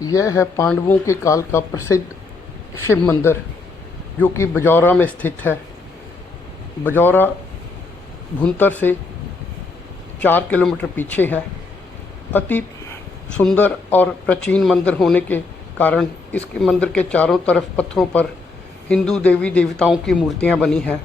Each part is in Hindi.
यह है पांडवों के काल का प्रसिद्ध शिव मंदिर, जो कि बजौरा में स्थित है। बजौरा भुंतर से 4 किलोमीटर पीछे है। अति सुंदर और प्राचीन मंदिर होने के कारण इसके मंदिर के चारों तरफ पत्थरों पर हिंदू देवी देवताओं की मूर्तियां बनी हैं,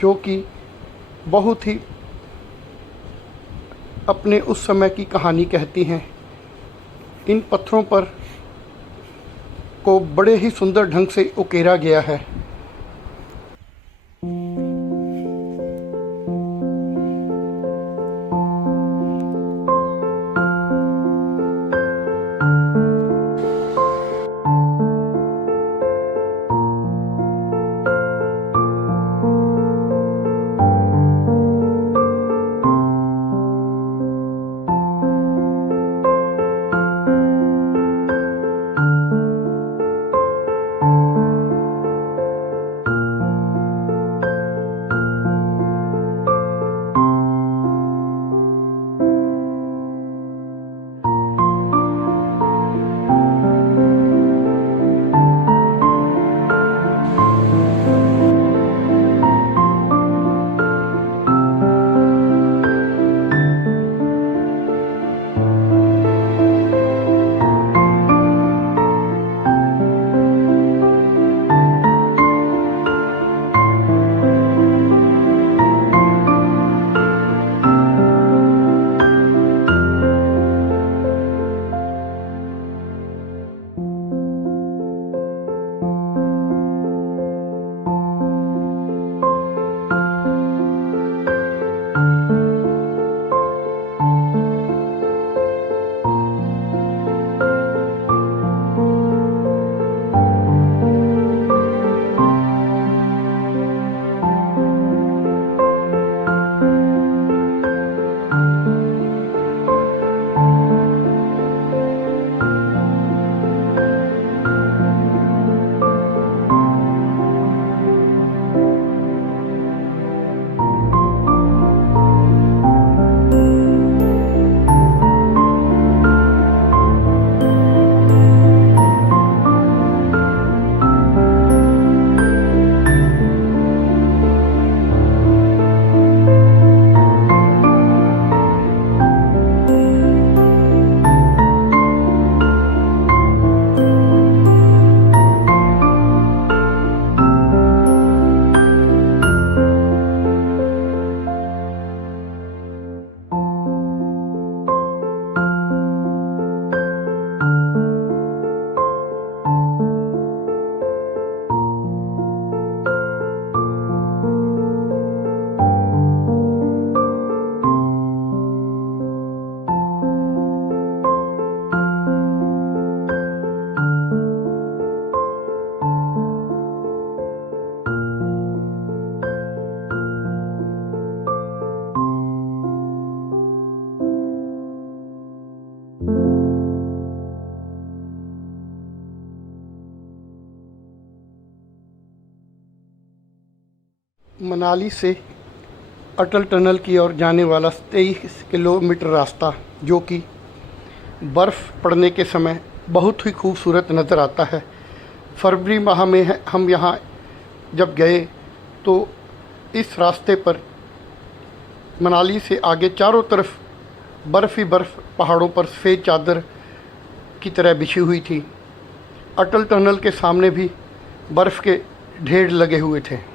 जो कि बहुत ही अपने उस समय की कहानी कहती हैं। इन पत्थरों पर को बड़े ही सुंदर ढंग से उकेरा गया है। मनाली से अटल टनल की ओर जाने वाला 23 किलोमीटर रास्ता, जो कि बर्फ़ पड़ने के समय बहुत ही खूबसूरत नज़र आता है। फरवरी माह में हम यहाँ जब गए तो इस रास्ते पर मनाली से आगे चारों तरफ बर्फ़ ही बर्फ़, पहाड़ों पर सफ़ेद चादर की तरह बिछी हुई थी। अटल टनल के सामने भी बर्फ़ के ढेर लगे हुए थे।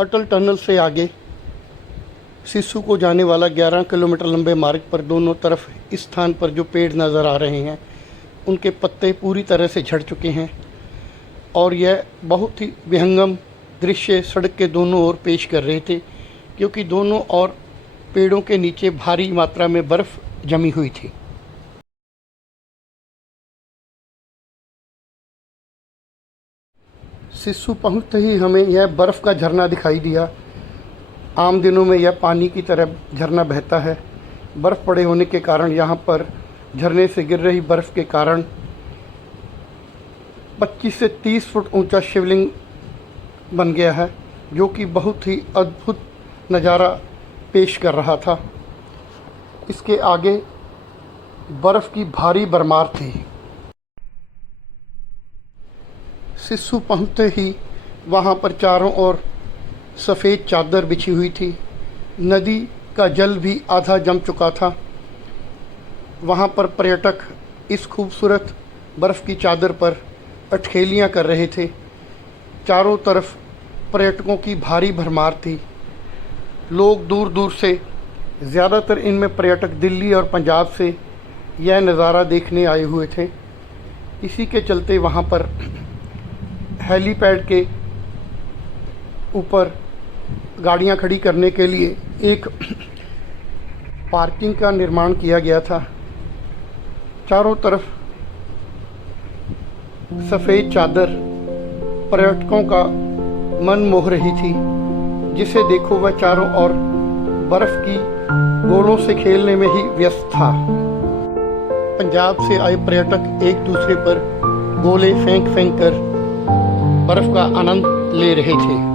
अटल टनल से आगे सिस्सू को जाने वाला 11 किलोमीटर लंबे मार्ग पर दोनों तरफ इस स्थान पर जो पेड़ नज़र आ रहे हैं उनके पत्ते पूरी तरह से झड़ चुके हैं और यह बहुत ही विहंगम दृश्य सड़क के दोनों ओर पेश कर रहे थे, क्योंकि दोनों ओर पेड़ों के नीचे भारी मात्रा में बर्फ़ जमी हुई थी। सिस्सू पहुंचते ही हमें यह बर्फ़ का झरना दिखाई दिया। आम दिनों में यह पानी की तरह झरना बहता है। बर्फ़ पड़े होने के कारण यहाँ पर झरने से गिर रही बर्फ़ के कारण 25 से 30 फुट ऊंचा शिवलिंग बन गया है, जो कि बहुत ही अद्भुत नज़ारा पेश कर रहा था। इसके आगे बर्फ़ की भारी भरमार थी। सिस्सू पहुँचते ही वहाँ पर चारों ओर सफ़ेद चादर बिछी हुई थी। नदी का जल भी आधा जम चुका था। वहाँ पर पर्यटक इस खूबसूरत बर्फ़ की चादर पर अठखेलियाँ कर रहे थे। चारों तरफ पर्यटकों की भारी भरमार थी। लोग दूर दूर से, ज़्यादातर इनमें पर्यटक दिल्ली और पंजाब से यह नज़ारा देखने आए हुए थे। इसी के चलते वहाँ पर हेलीपैड के ऊपर गाड़ियां खड़ी करने के लिए एक पार्किंग का निर्माण किया गया था। चारों तरफ सफ़ेद चादर पर्यटकों का मन मोह रही थी। जिसे देखो वह चारों ओर बर्फ़ की गोलों से खेलने में ही व्यस्त था। पंजाब से आए पर्यटक एक दूसरे पर गोले फेंक फेंक कर बर्फ़ का आनंद ले रहे थे।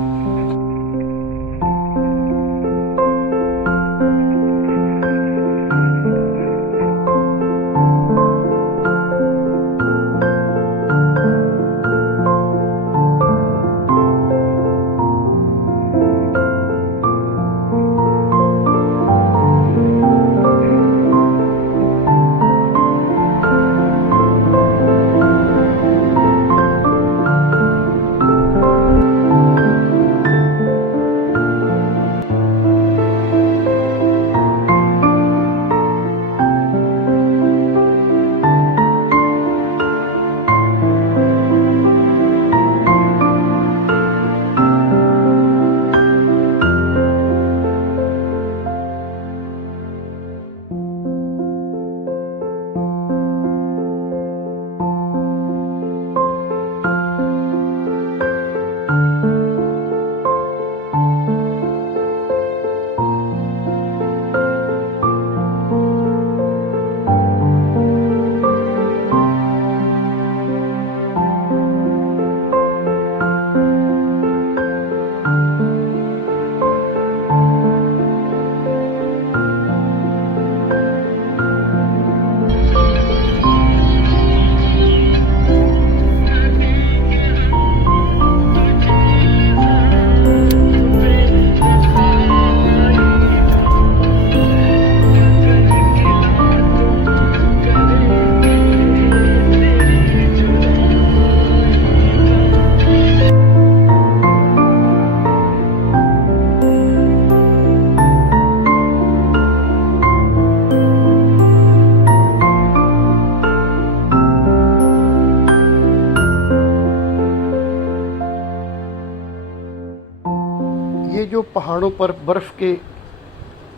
ये जो पहाड़ों पर बर्फ़ के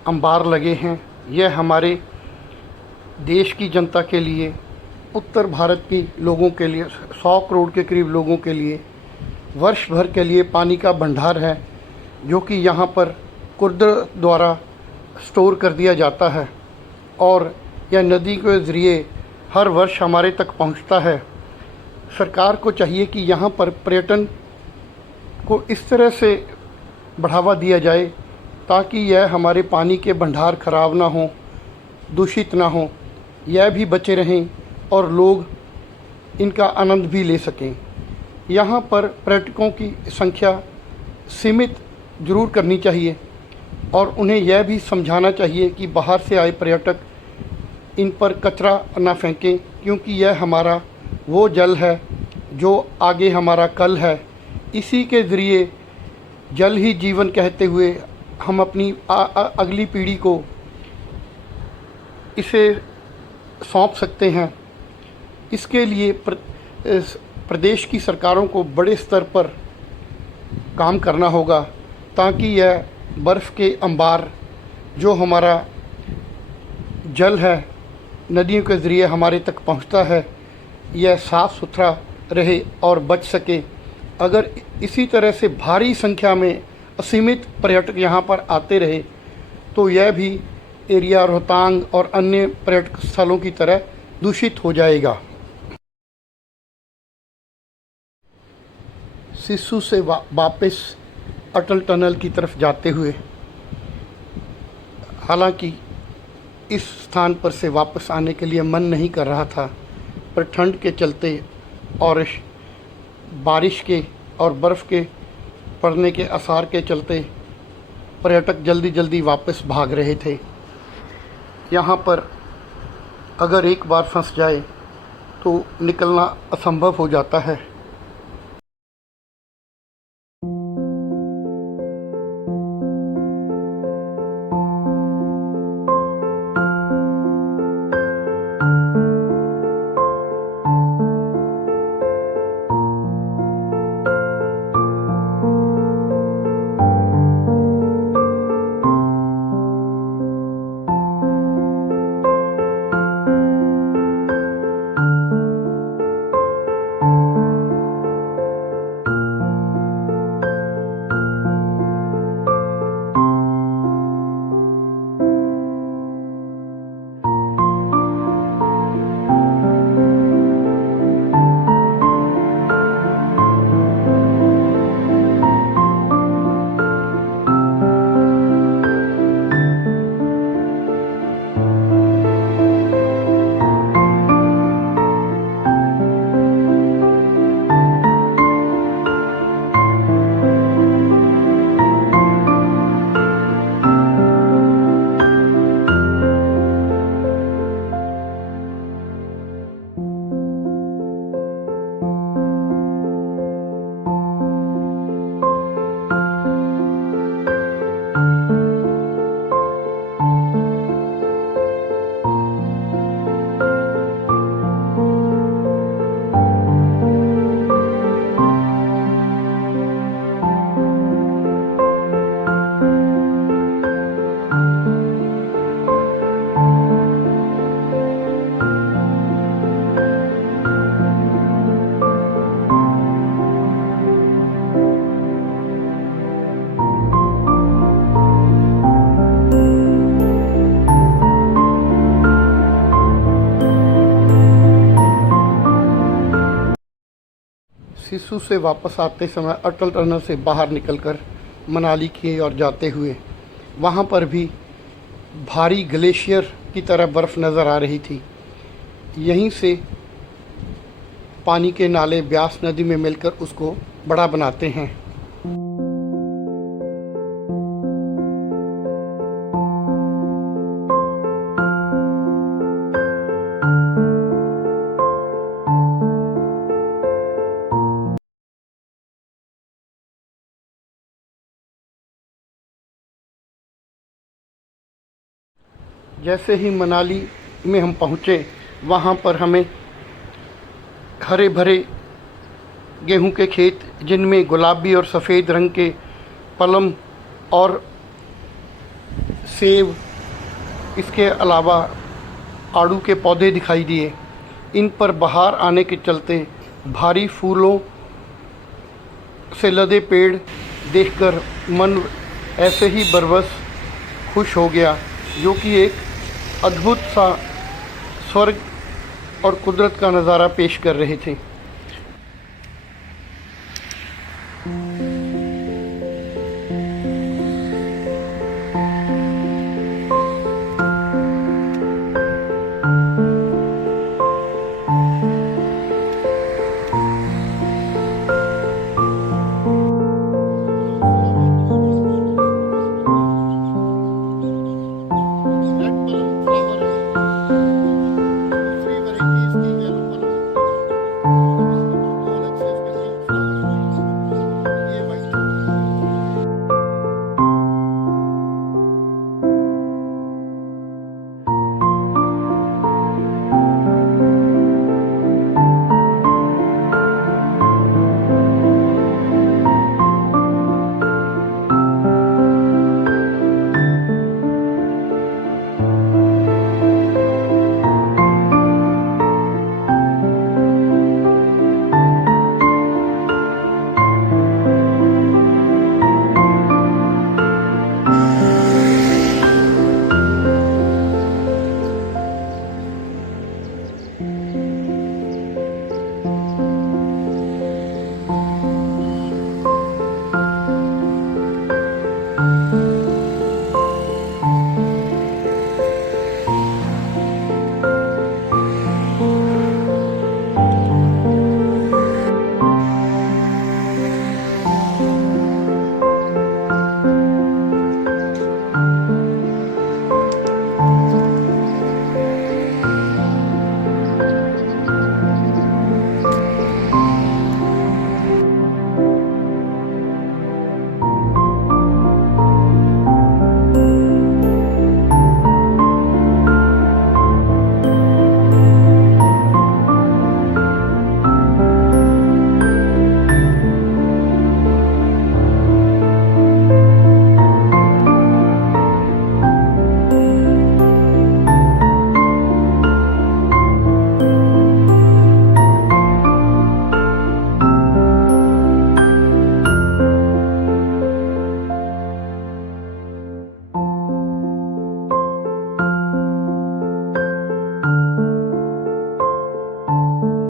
अंबार लगे हैं, यह हमारे देश की जनता के लिए, उत्तर भारत के लोगों के लिए, 100 करोड़ के करीब लोगों के लिए वर्ष भर के लिए पानी का भंडार है, जो कि यहाँ पर कुदरत द्वारा स्टोर कर दिया जाता है और यह नदी के ज़रिए हर वर्ष हमारे तक पहुँचता है। सरकार को चाहिए कि यहाँ पर पर्यटन को इस तरह से बढ़ावा दिया जाए ताकि यह हमारे पानी के भंडार ख़राब ना हो, दूषित ना हो, यह भी बचे रहें और लोग इनका आनंद भी ले सकें। यहाँ पर पर्यटकों की संख्या सीमित ज़रूर करनी चाहिए और उन्हें यह भी समझाना चाहिए कि बाहर से आए पर्यटक इन पर कचरा ना फेंकें, क्योंकि यह हमारा वो जल है जो आगे हमारा कल है। इसी के ज़रिए जल ही जीवन कहते हुए हम अपनी अगली पीढ़ी को इसे सौंप सकते हैं। इसके लिए प्रदेश की सरकारों को बड़े स्तर पर काम करना होगा ताकि यह बर्फ़ के अंबार जो हमारा जल है, नदियों के ज़रिए हमारे तक पहुंचता है, यह साफ़ सुथरा रहे और बच सके। अगर इसी तरह से भारी संख्या में असीमित पर्यटक यहाँ पर आते रहे तो यह भी एरिया रोहतांग और अन्य पर्यटक स्थलों की तरह दूषित हो जाएगा। सिस्सू से वापस अटल टनल की तरफ जाते हुए, हालांकि इस स्थान पर से वापस आने के लिए मन नहीं कर रहा था, पर ठंड के चलते और बारिश के और बर्फ़ के पड़ने के आसार के चलते पर्यटक जल्दी जल्दी वापस भाग रहे थे। यहाँ पर अगर एक बार फंस जाए तो निकलना असंभव हो जाता है। सिस्सू से वापस आते समय अटल टनल से बाहर निकलकर मनाली की ओर जाते हुए वहाँ पर भी भारी ग्लेशियर की तरह बर्फ़ नज़र आ रही थी। यहीं से पानी के नाले ब्यास नदी में मिलकर उसको बड़ा बनाते हैं। जैसे ही मनाली में हम पहुँचे, वहाँ पर हमें हरे भरे गेहूं के खेत जिनमें गुलाबी और सफ़ेद रंग के पलम और सेब, इसके अलावा आड़ू के पौधे दिखाई दिए। इन पर बहार आने के चलते भारी फूलों से लदे पेड़ देखकर मन ऐसे ही बरबस खुश हो गया, जो कि एक अद्भुत सा स्वर्ग और कुदरत का नज़ारा पेश कर रहे थे।